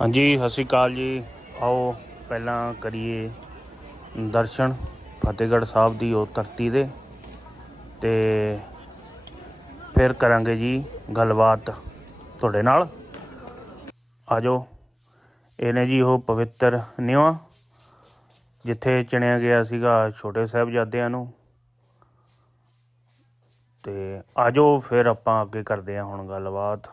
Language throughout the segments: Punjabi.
ਹਾਂਜੀ, ਸਤਿ ਸ਼੍ਰੀ ਅਕਾਲ ਜੀ। ਆਓ ਪਹਿਲਾਂ ਕਰੀਏ ਦਰਸ਼ਨ, ਫਤਿਹਗੜ੍ਹ ਸਾਹਿਬ ਦੀ ਉਹ ਧਰਤੀ ਦੇ। ਤੇ ਫਿਰ ਕਰਾਂਗੇ ਜੀ ਗੱਲਬਾਤ ਤੁਹਾਡੇ ਨਾਲ। ਆਜੋ ਇਹਨੇ ਜੀ ਉਹ ਪਵਿੱਤਰ ਨਿਵਾ ਜਿੱਥੇ ਚਿਣਿਆ ਗਿਆ ਸੀਗਾ ਛੋਟੇ ਸਾਹਿਬਜ਼ਾਦਿਆਂ ਨੂੰ। ਤੇ ਆਜੋ, ਫਿਰ ਆਪਾਂ ਅੱਗੇ ਕਰਦੇ ਹਾਂ ਹੁਣ ਗੱਲਬਾਤ।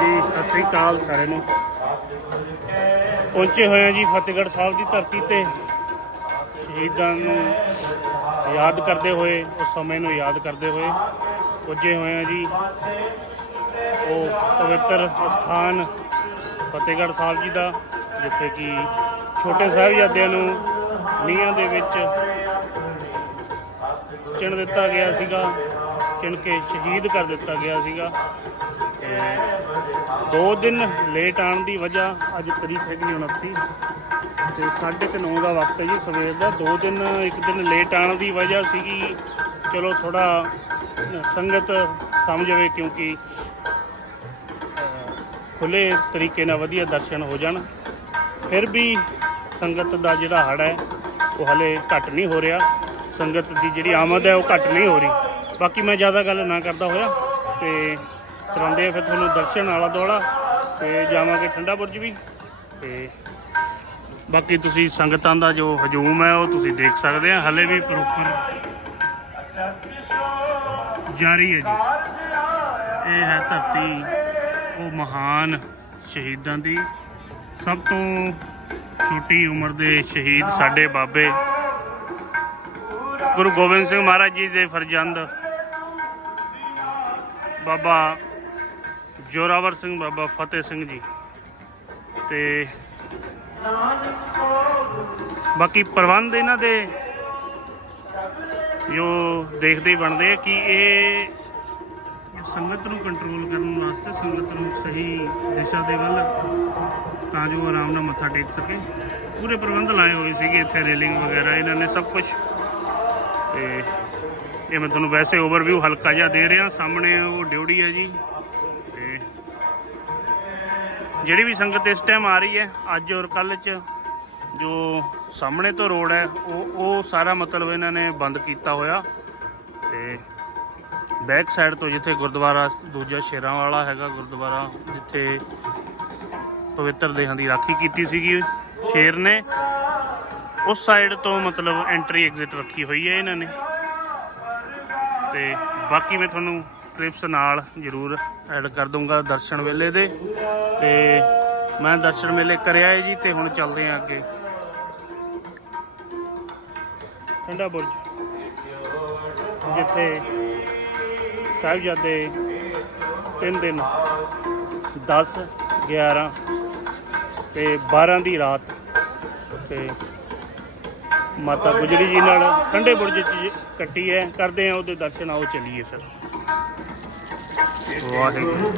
ਜੀ, ਸਤਿ ਸ੍ਰੀ ਅਕਾਲ ਸਾਰਿਆਂ ਨੂੰ। ਪਹੁੰਚੇ ਹੋਏ ਆ ਜੀ ਫਤਿਹਗੜ੍ਹ ਸਾਹਿਬ ਦੀ ਧਰਤੀ ਤੇ। ਸ਼ਹੀਦਾਂ ਨੂੰ ਯਾਦ ਕਰਦੇ ਹੋਏ, ਉਸ ਸਮੇਂ ਨੂੰ ਯਾਦ ਕਰਦੇ ਹੋਏ ਪੁੱਜੇ ਹੋਏ ਆ ਜੀ। ਉਹ ਪਵਿੱਤਰ ਸਥਾਨ ਫਤਿਹਗੜ੍ਹ ਸਾਹਿਬ ਜੀ ਦਾ, ਜਿੱਥੇ ਕਿ ਛੋਟੇ ਸਾਹਿਬਜ਼ਾਦਿਆਂ ਨੂੰ ਨੀਹਾਂ ਦੇ ਵਿੱਚ ਚਿਣ ਦਿੱਤਾ ਗਿਆ ਸੀਗਾ, ਚਿਣ ਕੇ ਸ਼ਹੀਦ ਕਰ ਦਿੱਤਾ ਗਿਆ ਸੀਗਾ। ਤੇ ਦੋ ਦਿਨ ਲੇਟ ਆਉਣ ਦੀ ਵਜ੍ਹਾ ਅੱਜ ਤਰੀਕ ਹੈਗੀ 29 ਤੇ 9:30 ਦਾ ਵਕਤ ਹੈ ਜੀ ਸਵੇਰ ਦਾ। ਦੋ ਦਿਨ, ਇੱਕ ਦਿਨ ਲੇਟ ਆਉਣ ਦੀ ਵਜ੍ਹਾ ਸੀਗੀ। ਚਲੋ ਥੋੜਾ ਸੰਗਤ ਥੰਮ ਜਾਵੇ ਕਿਉਂਕਿ ਖੁੱਲੇ ਤਰੀਕੇ ਨਾਲ ਵਧੀਆ ਦਰਸ਼ਨ ਹੋ ਜਾਣ। ਫਿਰ ਵੀ ਸੰਗਤ ਦਾ ਜਿਹੜਾ ਹੜ ਹੈ ਉਹ ਹਲੇ ਘਟ ਨਹੀਂ ਹੋ ਰਿਹਾ। ਸੰਗਤ ਦੀ ਜਿਹੜੀ ਆਮਦ ਹੈ ਉਹ ਘਟ ਨਹੀਂ ਹੋ ਰਹੀ। ਬਾਕੀ ਮੈਂ ਜ਼ਿਆਦਾ ਗੱਲ ਨਾ ਕਰਦਾ ਹੋਇਆ ਤੇ ਕਰਾਉਂਦੇ ਆ ਫਿਰ ਤੁਹਾਨੂੰ ਦਰਸ਼ਨ ਆਲਾ ਦੁਆਲਾ ਤੇ ਜਾਵਾਂਗੇ ਠੰਡਾ ਬੁਰਜ ਵੀ। ਤੇ ਬਾਕੀ ਤੁਸੀਂ ਸੰਗਤਾਂ ਦਾ ਜੋ ਹਜੂਮ ਹੈ ਉਹ ਤੁਸੀਂ ਦੇਖ ਸਕਦੇ ਆ ਹਲੇ ਵੀ ਪ੍ਰੋਪਰ ਜਾਰੀ ਹੈ ਜੀ। ਇਹ ਹੈ ਧਰਤੀ ਉਹ ਮਹਾਨ ਸ਼ਹੀਦਾਂ ਦੀ। ਸਭ ਤੋਂ ਛੋਟੀ ਉਮਰ ਦੇ ਸ਼ਹੀਦ ਸਾਡੇ ਬਾਬੇ ਗੁਰੂ ਗੋਬਿੰਦ ਸਿੰਘ ਮਹਾਰਾਜ ਜੀ ਦੇ ਫਰਜ਼ੰਦ ਬਾਬਾ ਜੋਰਾਵਰ ਸਿੰਘ, ਬਾਬਾ ਫਤਿਹ ਸਿੰਘ ਜੀ ਤੇ ਬਾਕੀ ਪ੍ਰਬੰਧ ਇਹਨਾਂ ਦੇ ਜੋ ਦੇਖਦੇ ਬਣਦੇ ਆ ਕਿ ਇਹ ਸੰਗਤ ਨੂੰ ਕੰਟਰੋਲ ਕਰਨ ਵਾਸਤੇ ਸੰਗਤ ਨੂੰ ਸਹੀ ਦਿਸ਼ਾ ਦੇ ਵੱਲ ਤਾਂ ਜੋ ਆਰਾਮ ਨਾਲ ਮੱਥਾ ਟੇਕ ਸਕੇ। ਪੂਰੇ ਪ੍ਰਬੰਧ ਲਾਏ ਹੋਏ ਸੀਗੇ ਇੱਥੇ, ਰੇਲਿੰਗ ਵਗੈਰਾ, ਇਹਨਾਂ ਨੇ ਸਭ ਕੁਝ ਤੇ ਇਹ ਮੈਂ ਤੁਹਾਨੂੰ ਵੈਸੇ ਓਵਰਵਿਊ ਹਲਕਾ ਜਿਹਾ ਦੇ ਰਿਹਾ। ਸਾਹਮਣੇ ਉਹ ਡਿਊਟੀ ਹੈ ਜੀ। ਤੇ ਜਿਹੜੀ ਵੀ ਸੰਗਤ ਇਸ ਟਾਈਮ ਆ ਰਹੀ ਹੈ, ਅੱਜ ਔਰ ਕੱਲ੍ਹ ਚ, ਜੋ ਸਾਹਮਣੇ ਤੋਂ ਰੋਡ ਹੈ, ਉਹ ਉਹ ਸਾਰਾ ਮਤਲਬ ਇਹਨਾਂ ਨੇ ਬੰਦ ਕੀਤਾ ਹੋਇਆ। ਤੇ ਬੈਕ ਸਾਈਡ ਤੋਂ ਜਿੱਥੇ ਗੁਰਦੁਆਰਾ, ਦੂਜਾ ਸ਼ੇਰਾਂ ਵਾਲਾ ਹੈਗਾ ਗੁਰਦੁਆਰਾ, ਜਿੱਥੇ ਪਵਿੱਤਰ ਦੇਹਾਂ ਦੀ ਰਾਖੀ ਕੀਤੀ ਸੀਗੀ ਸ਼ੇਰ ਨੇ। ਉਸ ਸਾਈਡ ਤੋਂ ਮਤਲਬ ਐਂਟਰੀ ਐਗਜ਼ਿਟ ਰੱਖੀ ਹੋਈ ਹੈ ਇਹਨਾਂ ਨੇ। ਤੇ ਬਾਕੀ ਮੈਂ ਤੁਹਾਨੂੰ ਕਲਿੱਪਸ ਨਾਲ ਜ਼ਰੂਰ ਐਡ ਕਰ ਦੂੰਗਾ ਦਰਸ਼ਨ ਵੇਲੇ ਦੇ। ਤੇ ਮੈਂ ਦਰਸ਼ਨ ਵੇਲੇ ਕਰਿਆ ਹੈ ਜੀ ਤੇ ਹੁਣ ਚੱਲਦੇ ਹਾਂ ਅੱਗੇ। ਠੰਡਾ ਬੁਰਜ। ਜਿੱਥੇ ਸਾਹਿਬਜ਼ਾਦੇ ਤਿੰਨ ਦਿਨ 10 11 ਤੇ 12 ਦੀ ਰਾਤ ਉੱਥੇ ਮਾਤਾ ਗੁਜਰੀ ਜੀ ਨਾਲ ਠੰਡੇ ਬੁਰਜ ਚ ਕੱਟੀ ਹੈ। ਕਰਦੇ ਆ ਉਹਦੇ ਦਰਸ਼ਨ, ਆਓ ਚਲੀਏ ਫਿਰ। ਵਾਹਿਗੁਰੂ।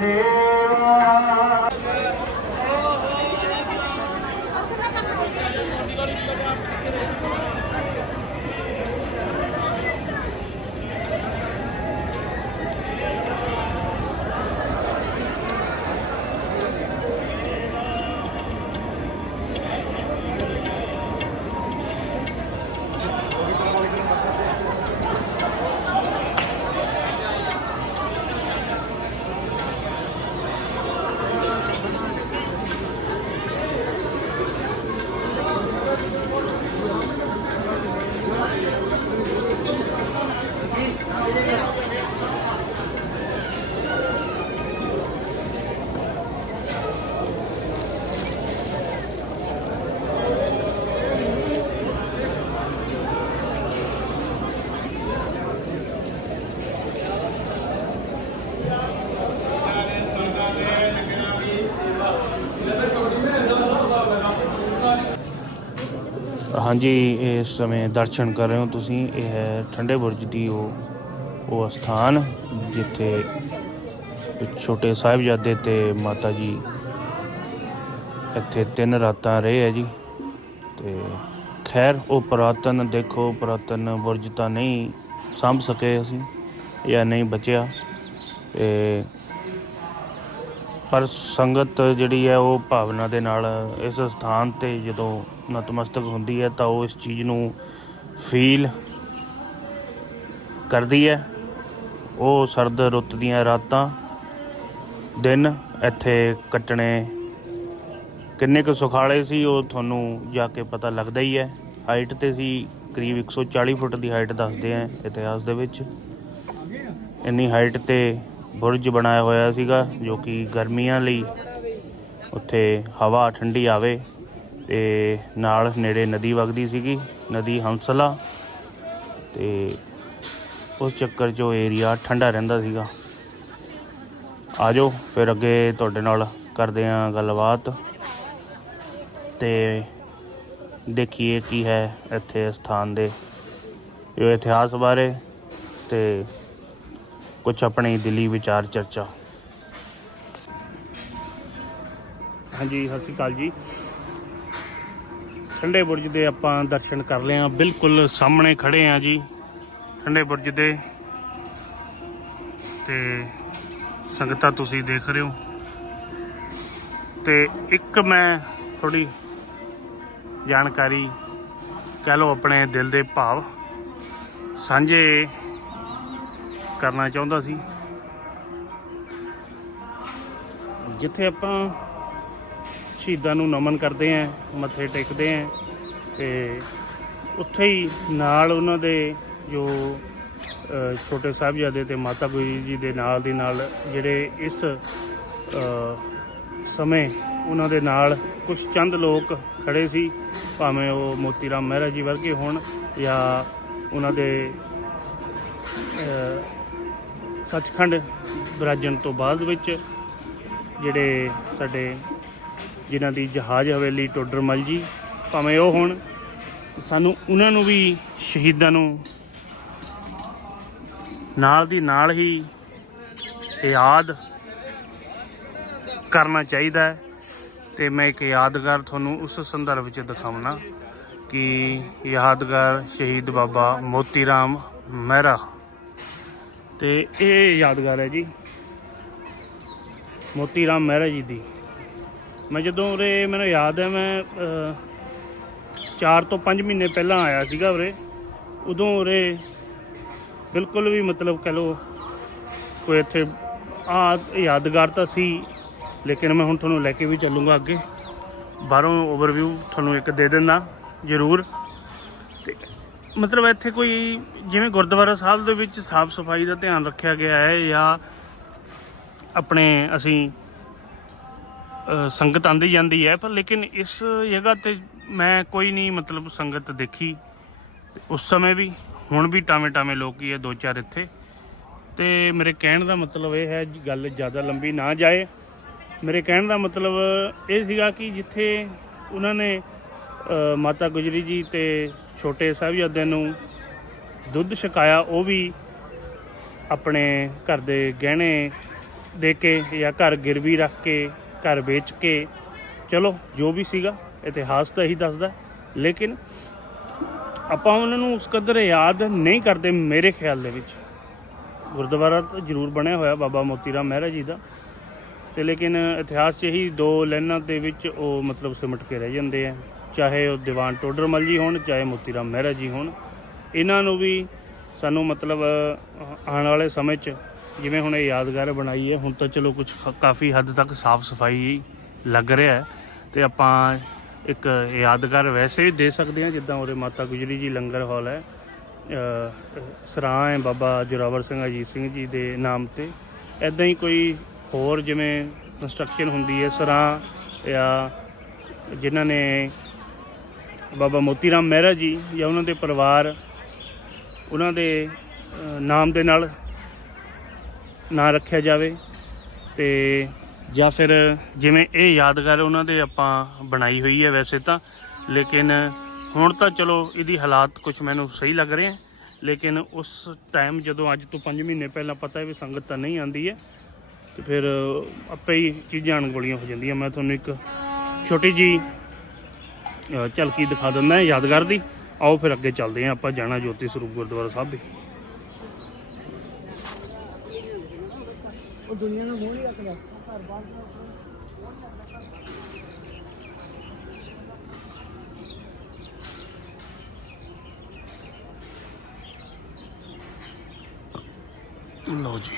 ਹਾਂਜੀ, ਇਸ ਸਮੇਂ ਦਰਸ਼ਨ ਕਰ ਰਹੇ ਹੋ ਤੁਸੀਂ। ਇਹ ਹੈ ਠੰਡੇ ਬੁਰਜ ਦੀ ਉਹ ਉਹ ਸਥਾਨ ਜਿੱਥੇ ਛੋਟੇ ਸਾਹਿਬਜ਼ਾਦੇ ਤੇ ਮਾਤਾ ਜੀ ਇੱਥੇ ਤਿੰਨ ਰਾਤਾਂ ਰਹੇ ਹੈ ਜੀ। ਤੇ ਖੈਰ, ਉਹ ਪੁਰਾਤਨ ਦੇਖੋ, ਪੁਰਾਤਨ ਬੁਰਜ ਤਾਂ ਨਹੀਂ ਸਾਂਭ ਸਕੇ ਅਸੀਂ, ਜਾਂ ਨਹੀਂ ਬਚਿਆ। ਤੇ ਪਰ ਸੰਗਤ ਜਿਹੜੀ ਹੈ ਉਹ ਭਾਵਨਾ ਦੇ ਨਾਲ ਇਸ ਸਥਾਨ ਤੇ ਜਦੋਂ ਨਤਮਸਤਕ ਹੁੰਦੀ ਹੈ ਤਾਂ ਉਹ ਇਸ ਚੀਜ਼ ਨੂੰ ਫੀਲ ਕਰਦੀ ਹੈ। ਉਹ ਸਰਦ ਰੁੱਤ ਦੀਆਂ ਰਾਤਾਂ, ਦਿਨ ਇੱਥੇ ਕੱਟਣੇ ਕਿੰਨੇ ਕੁ ਸੁਖਾਲੇ ਸੀ, ਉਹ ਤੁਹਾਨੂੰ ਜਾ ਕੇ ਪਤਾ ਲੱਗਦਾ ਹੀ ਹੈ। ਹਾਈਟ ਤੇ ਸੀ, ਕਰੀਬ 140 ਫੁੱਟ ਦੀ ਹਾਈਟ ਦੱਸਦੇ ਆ ਇਤਿਹਾਸ ਦੇ ਵਿੱਚ। ਇੰਨੀ ਹਾਈਟ ਤੇ ਬੁਰਜ ਬਣਾਇਆ ਹੋਇਆ ਸੀਗਾ, ਜੋ ਕਿ ਗਰਮੀਆਂ ਲਈ ਉੱਥੇ ਹਵਾ ਠੰਡੀ ਆਵੇ ਤੇ ਨਾਲ ਨੇੜੇ ਨਦੀ ਵਗਦੀ ਸੀਗੀ, ਨਦੀ ਹੰਸਲਾ ਤੇ ਉਸ ਚੱਕਰ 'ਚ ਉਹ ਏਰੀਆ ਠੰਡਾ ਰਹਿੰਦਾ ਸੀਗਾ। ਆਜੋ, ਫਿਰ ਅੱਗੇ ਤੁਹਾਡੇ ਨਾਲ ਕਰਦੇ ਆਂ ਗੱਲਬਾਤ ਤੇ ਦੇਖੀਏ ਕੀ ਹੈ ਇੱਥੇ ਸਥਾਨ ਦੇ ਜੋ ਇਤਿਹਾਸ ਬਾਰੇ ਤੇ ਕੁਝ ਆਪਣੇ ਦਿਲੀ ਵਿਚਾਰ ਚਰਚਾ। ਹਾਂਜੀ, ਸਤਿ ਸ਼੍ਰੀ ਅਕਾਲ ਜੀ। ਠੰਡੇ ਬੁਰਜ ਦੇ ਆਪਾਂ ਦਰਸ਼ਨ ਕਰ ਲਏ ਆ ਬਿਲਕੁਲ ਸਾਹਮਣੇ ਖੜੇ ਆ ਜੀ। ਠੰਡੇ ਬੁਰਜ ਦੇ। ਤੇ ਸੰਗਤਾਂ ਤੁਸੀਂ ਦੇਖ ਰਹੇ ਹੋ। ਤੇ ਇੱਕ ਮੈਂ ਥੋੜੀ ਜਾਣਕਾਰੀ ਕਹਿ ਲਓ ਆਪਣੇ ਦਿਲ ਦੇ ਭਾਵ। ਸਾਂਝੇ ਕਰਨਾ ਚਾਹੁੰਦਾ ਸੀ। ਜਿੱਥੇ ਆਪਾਂ ਸ਼ਹੀਦਾਂ ਨੂੰ ਨਮਨ ਕਰਦੇ ਆਂ ਮੱਥੇ ਟੇਕਦੇ ਆਂ ਤੇ ਉੱਥੇ ਹੀ ਨਾਲ ਉਹਨਾਂ ਦੇ ਜੋ ਛੋਟੇ ਸਾਹਿਬਜ਼ਾਦੇ ਤੇ ਮਾਤਾ ਗੁਜਰੀ ਜੀ ਦੇ ਨਾਲ ਦੀ ਨਾਲ ਜਿਹੜੇ ਇਸ ਸਮੇਂ ਉਹਨਾਂ ਦੇ ਨਾਲ ਕੁਝ ਚੰਦ ਲੋਕ ਖੜੇ ਸੀ, ਭਾਵੇਂ ਉਹ ਮੋਤੀ ਰਾਮ ਮਹਿਰਾ ਜੀ ਵਰਗੇ ਹੋਣ ਜਾਂ ਉਹਨਾਂ ਦੇ ਸੱਚਖੰਡ ਵਿਰਾਜਣ ਤੋਂ ਬਾਅਦ ਵਿੱਚ ਜਿਹੜੇ ਸਾਡੇ ਜਿਨ੍ਹਾਂ ਦੀ ਜਹਾਜ਼ ਹਵੇਲੀ ਟੋਡਰਮਲ ਜੀ, ਭਾਵੇਂ ਉਹ ਹੁਣ, ਸਾਨੂੰ ਉਹਨਾਂ ਨੂੰ ਵੀ ਸ਼ਹੀਦਾਂ ਨੂੰ ਨਾਲ ਦੀ ਨਾਲ ਹੀ ਯਾਦ ਕਰਨਾ ਚਾਹੀਦਾ ਹੈ ਤੇ ਮੈਂ ਇੱਕ ਯਾਦਗਾਰ ਤੁਹਾਨੂੰ ਉਸ ਸੰਦਰਭ ਵਿੱਚ ਦਿਖਾਉਣਾ ਕਿ ਯਾਦਗਾਰ ਸ਼ਹੀਦ ਬਾਬਾ ਮੋਤੀ ਰਾਮ ਮਹਿਰਾ ਤੇ ਇਹ ਯਾਦਗਾਰ ਹੈ ਜੀ। ਮੋਤੀ ਰਾਮ ਮਹਿਰਾ ਜੀ ਦੀ। ਮੈਂ ਜਦੋਂ ਉਰੇ, ਮੈਨੂੰ ਯਾਦ ਹੈ, ਮੈਂ 4 ਤੋਂ 5 ਮਹੀਨੇ ਪਹਿਲਾਂ ਆਇਆ ਸੀਗਾ ਉਰੇ। ਉਦੋਂ ਉਰੇ ਬਿਲਕੁਲ ਵੀ ਮਤਲਬ ਕਹ ਲੋ ਕੋਈ ਇੱਥੇ, ਆ ਯਾਦਗਾਰ ਤਾਂ ਸੀ, ਲੇਕਿਨ ਮੈਂ ਹੁਣ ਤੁਹਾਨੂੰ ਲੈ ਕੇ ਵੀ ਚੱਲੂੰਗਾ ਅੱਗੇ। ਬਾਹਰੋਂ ਓਵਰਵਿਊ ਤੁਹਾਨੂੰ ਇੱਕ ਦੇ ਦਿੰਦਾ, ਜ਼ਰੂਰ। ਤੇ ਮਤਲਬ ਇੱਥੇ ਕੋਈ ਜਿਵੇਂ ਗੁਰਦੁਆਰਾ ਸਾਹਿਬ ਦੇ ਵਿੱਚ ਸਾਫ਼ ਸਫ਼ਾਈ ਦਾ ਧਿਆਨ ਰੱਖਿਆ ਗਿਆ ਹੈ ਜਾਂ ਆਪਣੇ ਅਸੀਂ ਸੰਗਤ ਆਂਦੀ ਜਾਂਦੀ ਹੈ, ਪਰ ਲੇਕਿਨ ਇਸ ਜਗ੍ਹਾ ਤੇ ਮੈਂ ਕੋਈ ਨਹੀਂ ਮਤਲਬ ਸੰਗਤ ਦੇਖੀ। ਤੇ ਉਸ ਸਮੇਂ ਵੀ, ਹੁਣ ਵੀ ਟਾਵੇਂ ਟਾਵੇਂ ਲੋਕ ਹੀ ਹੈ, ਦੋ ਚਾਰ ਇੱਥੇ। ਤੇ ਮੇਰੇ ਕਹਿਣ ਦਾ ਮਤਲਬ ਇਹ ਹੈ, ਗੱਲ ਜ਼ਿਆਦਾ ਲੰਬੀ ਨਾ ਜਾਏ। ਮੇਰੇ ਕਹਿਣ ਦਾ ਮਤਲਬ ਇਹ ਸੀਗਾ ਕਿ ਜਿੱਥੇ ਉਹਨਾਂ ਨੇ ਮਾਤਾ ਗੁਜਰੀ ਜੀ ਤੇ ਛੋਟੇ ਸਾਹਿਬਜ਼ਾਦਿਆਂ ਨੂੰ ਦੁੱਧ ਛਕਾਇਆ, ਉਹ ਵੀ ਆਪਣੇ ਘਰ ਦੇ ਗਹਿਣੇ ਦੇ ਕੇ ਜਾਂ ਘਰ ਗਿਰਵੀ ਰੱਖ ਕੇ, ਘਰ ਵੇਚ ਕੇ, ਚਲੋ, ਜੋ ਵੀ ਸੀਗਾ, ਇਤਿਹਾਸ ਤਾਂ ਇਹੀ ਦੱਸਦਾ। ਲੇਕਿਨ ਆਪਾਂ ਉਹਨਾਂ ਨੂੰ ਉਸ ਕਦਰ ਯਾਦ ਨਹੀਂ ਕਰਦੇ ਮੇਰੇ ਖਿਆਲ ਦੇ ਵਿੱਚ। ਗੁਰਦੁਆਰਾ ਤਾਂ ਜ਼ਰੂਰ ਬਣਿਆ ਹੋਇਆ ਬਾਬਾ ਮੋਤੀ ਰਾਮ ਮਹਿਰਾ ਜੀ ਦਾ। ਤੇ ਲੇਕਿਨ ਇਤਿਹਾਸ 'ਚ ਇਹੀ ਦੋ ਲਾਈਨਾਂ ਦੇ ਵਿੱਚ ਉਹ ਮਤਲਬ ਸਿਮਟ ਕੇ ਰਹਿ ਜਾਂਦੇ ਆ। ਚਾਹੇ ਉਹ ਦੀਵਾਨ ਟੋਡਰਮਲ ਜੀ ਹੋਣ, ਚਾਹੇ ਮੋਤੀ ਰਾਮ ਮਹਿਰਾ ਜੀ ਹੋਣ, ਇਹਨਾਂ ਨੂੰ ਵੀ ਸਾਨੂੰ ਮਤਲਬ ਆਉਣ ਵਾਲੇ ਸਮੇਂ 'ਚ ਜਿਵੇਂ ਹੁਣ ਇਹ ਯਾਦਗਾਰ ਬਣਾਈ ਹੈ, ਹੁਣ ਤਾਂ ਚਲੋ ਕੁਝ ਕਾਫੀ ਹੱਦ ਤੱਕ ਸਾਫ਼ ਸਫ਼ਾਈ ਲੱਗ ਰਿਹਾ ਹੈ ਤੇ ਆਪਾਂ ਇੱਕ ਯਾਦਗਾਰ ਵੈਸੇ ਵੀ ਦੇ ਸਕਦੇ ਹਾਂ, ਜਿੱਦਾਂ ਉਰੇ ਮਾਤਾ ਗੁਜਰੀ ਜੀ ਲੰਗਰ ਹਾਲ ਹੈ ਸਰਾਂ ਹੈ ਬਾਬਾ ਜੋਰਾਵਰ ਸਿੰਘ, ਅਜੀਤ ਸਿੰਘ ਜੀ ਦੇ ਨਾਮ ਤੇ। ਐਦਾਂ ਹੀ ਕੋਈ ਹੋਰ ਜਿਵੇਂ ਕੰਸਟਰਕਸ਼ਨ ਹੁੰਦੀ ਹੈ, ਸਰਾਂ ਜਾਂ ਜਿਨ੍ਹਾਂ ਨੇ ਬਾਬਾ ਮੋਤੀ ਰਾਮ ਮਹਿਰਾ ਜੀ ਜਾਂ ਉਹਨਾਂ ਦੇ ਪਰਿਵਾਰ, ਉਹਨਾਂ ਦੇ ਨਾਮ ਦੇ ਨਾਲ ਨਾਂ ਰੱਖਿਆ ਜਾਵੇ ਤੇ ਜਾਂ ਫਿਰ ਜਿਵੇਂ ਇਹ ਯਾਦਗਾਰ ਉਹਨਾਂ ਦੇ ਆਪਾਂ ਬਣਾਈ ਹੋਈ ਹੈ ਵੈਸੇ ਤਾਂ, ਲੇਕਿਨ ਹੁਣ ਤਾਂ ਚਲੋ ਇਹਦੀ ਹਾਲਾਤ ਕੁਝ ਮੈਨੂੰ ਸਹੀ ਲੱਗ ਰਹੇ ਹੈ ਲੇਕਿਨ ਉਸ ਟਾਈਮ ਜਦੋਂ ਅੱਜ ਤੋਂ 5 ਮਹੀਨੇ ਪਹਿਲਾਂ ਪਤਾ ਹੈ ਵੀ ਸੰਗਤ ਤਾਂ ਨਹੀਂ ਆਂਦੀ ਹੈ, ਤੇ ਫਿਰ ਆਪੇ ਹੀ ਚੀਜ਼ਾਂ ਅਣਗੋਲੀਆਂ ਹੋ ਜਾਂਦੀਆਂ। ਮੈਂ ਤੁਹਾਨੂੰ ਇੱਕ ਛੋਟੀ ਜੀ ਝਲਕੀ ਦਿਖਾ ਦਿੰਦਾ ਯਾਦਗਾਰ ਦੀ। ਆਓ ਫਿਰ ਅੱਗੇ ਚੱਲਦੇ ਹਾਂ ਆਪਾਂ ਜਾਣਾ ਜੋਤੀ ਸਰੂਪ ਗੁਰਦੁਆਰਾ ਸਾਹਿਬ ਵੀ ਉਹ ਦੁਨੀਆ ਨੂੰ ਮੂੰਹ ਨਹੀਂ ਰੱਖਦਾ। ਘਰ ਬਾਹਰ ਲਓ ਜੀ।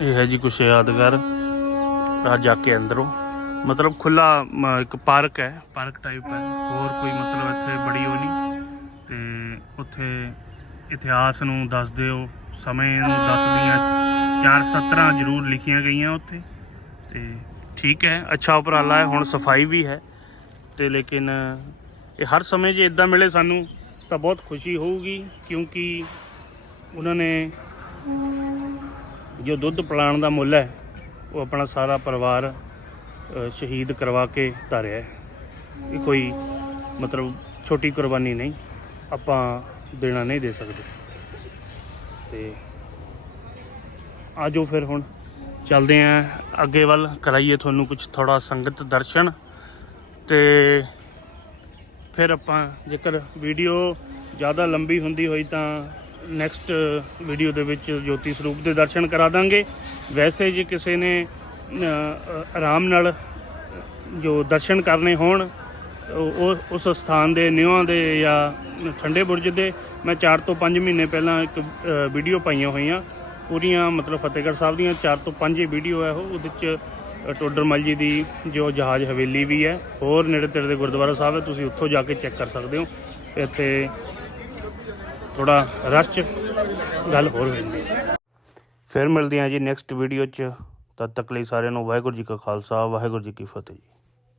ਇਹ ਹੈ ਜੀ ਕੁਛ ਯਾਦਗਾਰ। ਆ ਜਾ ਕੇ ਅੰਦਰੋਂ। ਮਤਲਬ ਖੁੱਲਾ ਇੱਕ ਪਾਰਕ ਹੈ, ਪਾਰਕ ਟਾਈਪ ਹੈ। ਹੋਰ ਕੋਈ ਮਤਲਬ ਇੱਥੇ ਬੜੀ ਉਹ ਨਹੀਂ। ਤੇ ਉੱਥੇ ਇਤਿਹਾਸ ਨੂੰ ਦੱਸਦੇ ਹੋ ਸਮੇਂ ਨੂੰ ਦੱਸਦੀਆਂ ਚਾਰ ਸਤਰਾਂ ਜ਼ਰੂਰ ਲਿਖੀਆਂ ਗਈਆਂ ਉੱਥੇ। ਤੇ ਠੀਕ ਹੈ, ਅੱਛਾ ਉਪਰਾਲਾ ਹੈ, ਹੁਣ ਸਫ਼ਾਈ ਵੀ ਹੈ। ਤੇ ਲੇਕਿਨ ਇਹ ਹਰ ਸਮੇਂ ਜੇ ਇਦਾਂ ਮਿਲੇ ਸਾਨੂੰ, ਤਾਂ ਬਹੁਤ ਖੁਸ਼ੀ ਹੋਊਗੀ, ਕਿਉਂਕਿ ਉਹਨਾਂ ਨੇ ਜੋ ਦੁੱਧ ਪਿਲਾਉਣ ਦਾ ਮੁੱਲ ਹੈ, ਉਹ ਆਪਣਾ ਸਾਰਾ ਪਰਿਵਾਰ ਸ਼ਹੀਦ ਕਰਵਾ ਕੇ ਧਾਰਿਆ ਇਹ ਕੋਈ ਮਤਲਬ ਛੋਟੀ ਕੁਰਬਾਨੀ ਨਹੀਂ, ਆਪਾਂ ਦੇਣਾ ਨਹੀਂ ਦੇ ਸਕਦੇ। ਤੇ ਆਜੋ ਫਿਰ ਹੁਣ। ਚੱਲਦੇ ਆਂ ਅੱਗੇ ਵੱਲ, ਕਰਾਈਏ ਤੁਹਾਨੂੰ ਕੁਝ ਥੋੜਾ ਸੰਗਤ ਦਰਸ਼ਨ। ਤੇ ਫਿਰ ਆਪਾਂ ਜੇਕਰ ਵੀਡੀਓ ਜ਼ਿਆਦਾ ਲੰਬੀ ਹੁੰਦੀ ਹੋਈ ਤਾਂ ਨੈਕਸਟ ਵੀਡੀਓ ਦੇ ਵਿੱਚ ਜੋਤੀ ਸਰੂਪ ਦੇ ਦਰਸ਼ਨ ਕਰਾ ਦਾਂਗੇ। ਵੈਸੇ ਜੇ ਕਿਸੇ ਨੇ ਆਰਾਮ ਨਾਲ ਜੋ ਦਰਸ਼ਨ ਕਰਨੇ ਹੋਣ ਉਹ ਉਸ ਸਥਾਨ ਦੇ ਨਿਉਆਂ ਦੇ ਜਾਂ ਠੰਡੇ ਬੁਰਜ ਦੇ ਮੈਂ 4 ਤੋਂ 5 ਮਹੀਨੇ ਪਹਿਲਾਂ ਇੱਕ ਵੀਡੀਓ ਪਾਈਆਂ ਹੋਈਆਂ। ਪੂਰੀਆਂ ਮਤਲਬ ਫਤਿਹਗੜ੍ਹ ਸਾਹਿਬ ਦੀਆਂ 4 ਤੋਂ 5 ਹੀ ਵੀਡੀਓ ਹੈ ਉਹ ਉਹਦੇ ਚ ਅ, ਟੋਡਰਮਲ ਜੀ ਦੀ ਜੋ ਜਹਾਜ਼ ਹਵੇਲੀ ਵੀ ਹੈ ਹੋਰ ਨੇੜੇ ਤੇੜੇ ਦੇ ਗੁਰਦੁਆਰਾ ਸਾਹਿਬ ਹੈ ਤੁਸੀਂ ਉੱਥੋਂ ਜਾ ਕੇ ਚੈੱਕ ਕਰ ਸਕਦੇ ਹੋ। ਇੱਥੇ ਥੋੜਾ ਰਸ਼ ਚ ਗੱਲ ਹੋਰ ਹੋ ਫਿਰ ਮਿਲਦੇ ਹਾਂ ਜੀ ਨੈਕਸਟ ਵੀਡੀਓ ਚ। ਤਦ ਤੱਕ ਲਈ ਸਾਰਿਆਂ ਨੂੰ ਵਾਹਿਗੁਰੂ ਜੀ ਕਾ ਖਾਲਸਾ ਵਾਹਿਗੁਰੂ ਜੀ ਕੀ ਫਤਿਹ ਜੀ।